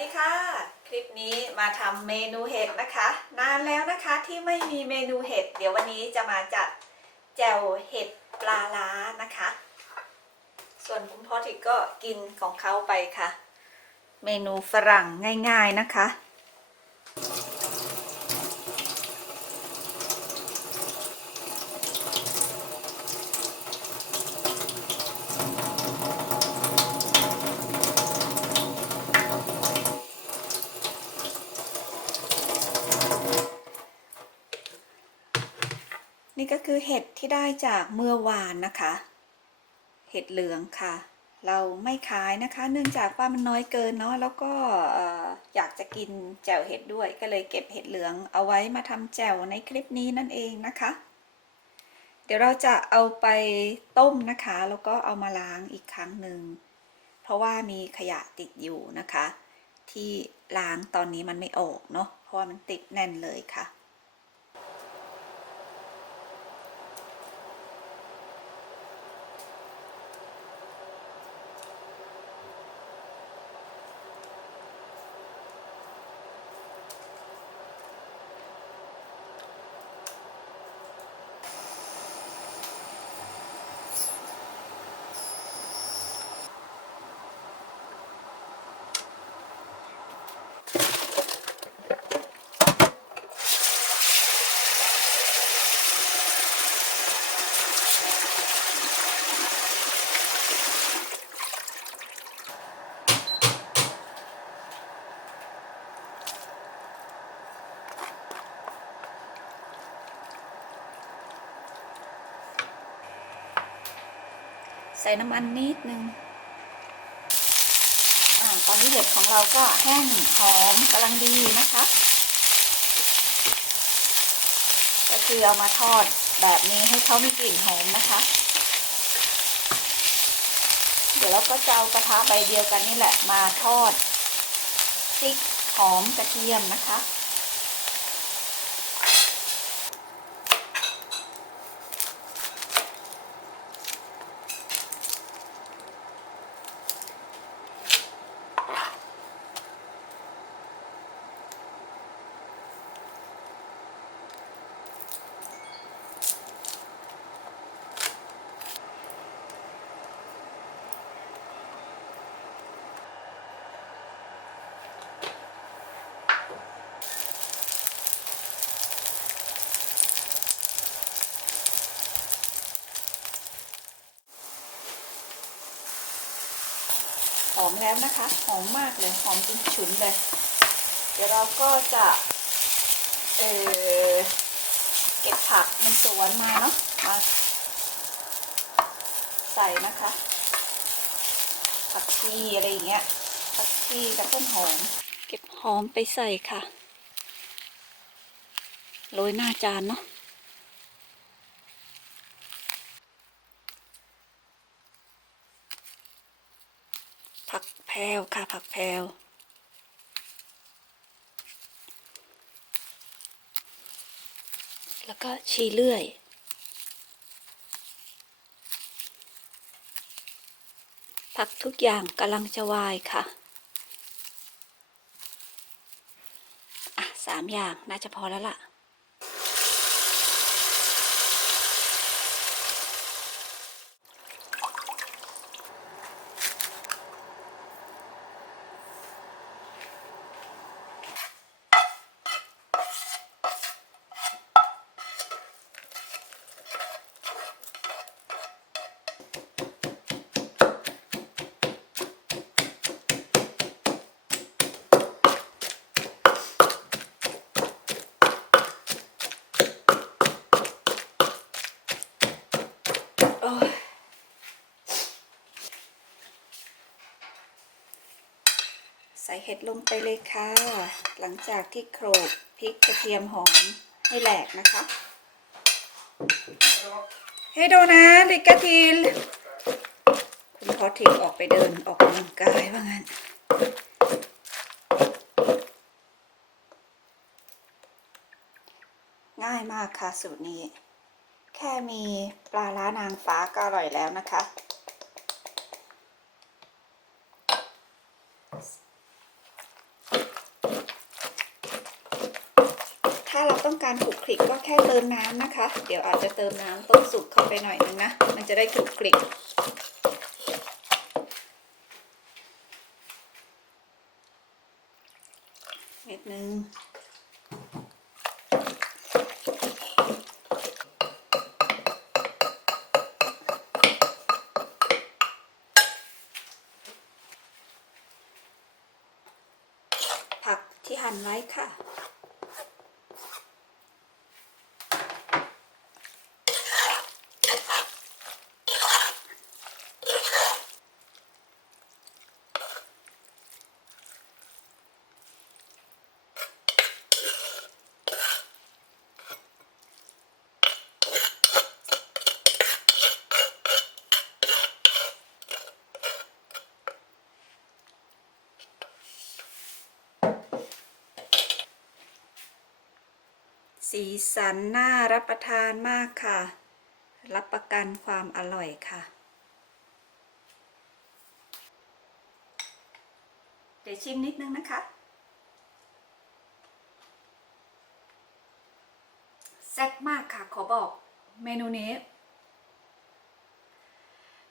ดีค่ะ คลิปนี้มาทำเมนูเห็ดนะคะ นานแล้วนะคะที่ไม่มีเมนูเห็ด เดี๋ยววันนี้จะมาจัดแจ่วเห็ดปลาล้านะคะ ส่วนคุณพ่อทิกก็กินของเขาไปค่ะ เมนูฝรั่งง่าย ๆนะคะ นี่ก็คือเห็ดที่ได้จากเมื่อวานนะคะ เห็ดเหลืองค่ะ เราไม่ขายนะคะ เนื่องจากว่ามันน้อยเกินเนาะแล้วก็เอ่ออยากจะกินแจ่วเห็ดด้วยก็เลยเก็บเห็ดเหลืองเอาไว้มาทำแจ่วในคลิปนี้นั่นเองนะคะ เดี๋ยวเราจะเอาไปต้มนะคะ แล้วก็เอามาล้างอีกครั้งหนึ่งเพราะว่ามีขยะติดอยู่นะคะ ที่ล้างตอนนี้มันไม่ออกเนาะเพราะว่ามันติดแน่นเลยค่ะ ใส่น้ำมันนิดนึงอ่าตอนนี้เห็ดของเราก็แห้งหอมกำลังดีนะคะ ก็คือเอามาทอดแบบนี้ให้เขามีกลิ่นหอมนะคะ เดี๋ยวเราก็จะเอากระทะใบเดียวกันนี่แหละมาทอดพริกหอมกระเทียมนะคะ อมแล้วนะคะ หอมมากเลย หอมจนฉุนเลย เดี๋ยวเราก็จะเออเก็บผักในสวนมาเนาะมาใส่นะคะ ผักชีอะไรอย่างเงี้ย ผักชีกับต้นหอม เก็บหอมไปใส่ค่ะ โรยหน้าจานเนาะ ผักแพร วค่ะผักแพรวแล้วก็ชีเลื่อย ผักทุกอย่างกำลังจะวายค่ะ อะสามอย่างน่าจะพอแล้วล่ะ เห็ดลงไปเลยค่ะ หลังจากที่โขลกพริกกระเทียมหอมให้แหลกนะคะให้ดูนะดิกาทีนคุณพอทิกออกไปเดินออกกำลังกายว่างั้นง่ายมากค่ะสูตรนี้ แค่มีปลาล้านางฟ้าก็อร่อยแล้วนะคะ ถ้าเรา ต้องการขลุกคลิกก็แค่เติมน้ำนะคะ เดี๋ยวอาจจะเติมน้ำต้มสุกเข้าไปหน่อยนึงนะ มันจะได้ขลุกคลิกนิดนึงผักที่หั่นไว้ค่ะ สีสันน่ารับประทานมากค่ะ รับประกันความอร่อยค่ะ เดี๋ยวชิมนิดนึงนะคะ แซ่บมากค่ะ ขอบอกเมนูนี้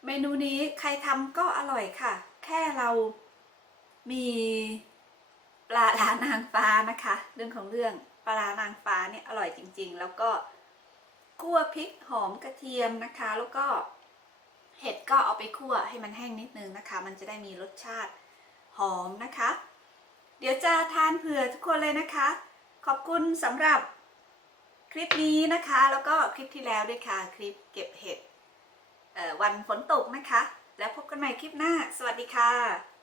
เมนูนี้ใครทำก็อร่อยค่ะ แค่เรามีปลาลานางฟ้านะคะ เรื่องของเรื่อง ปลาลานางฟ้าเนี่ยอร่อยจริง ๆ แล้วก็คั่วพริกหอมกระเทียมนะคะ แล้วก็เห็ดก็เอาไปคั่วให้มันแห้งนิดนึงนะคะ มันจะได้มีรสชาติหอมนะคะ เดี๋ยวจะทานเผื่อทุกคนเลยนะคะ ขอบคุณสำหรับคลิปนี้นะคะ แล้วก็คลิปที่แล้วด้วยค่ะ คลิปเก็บเห็ดวันฝนตกนะคะ แล้วพบกันใหม่คลิปหน้า สวัสดีค่ะ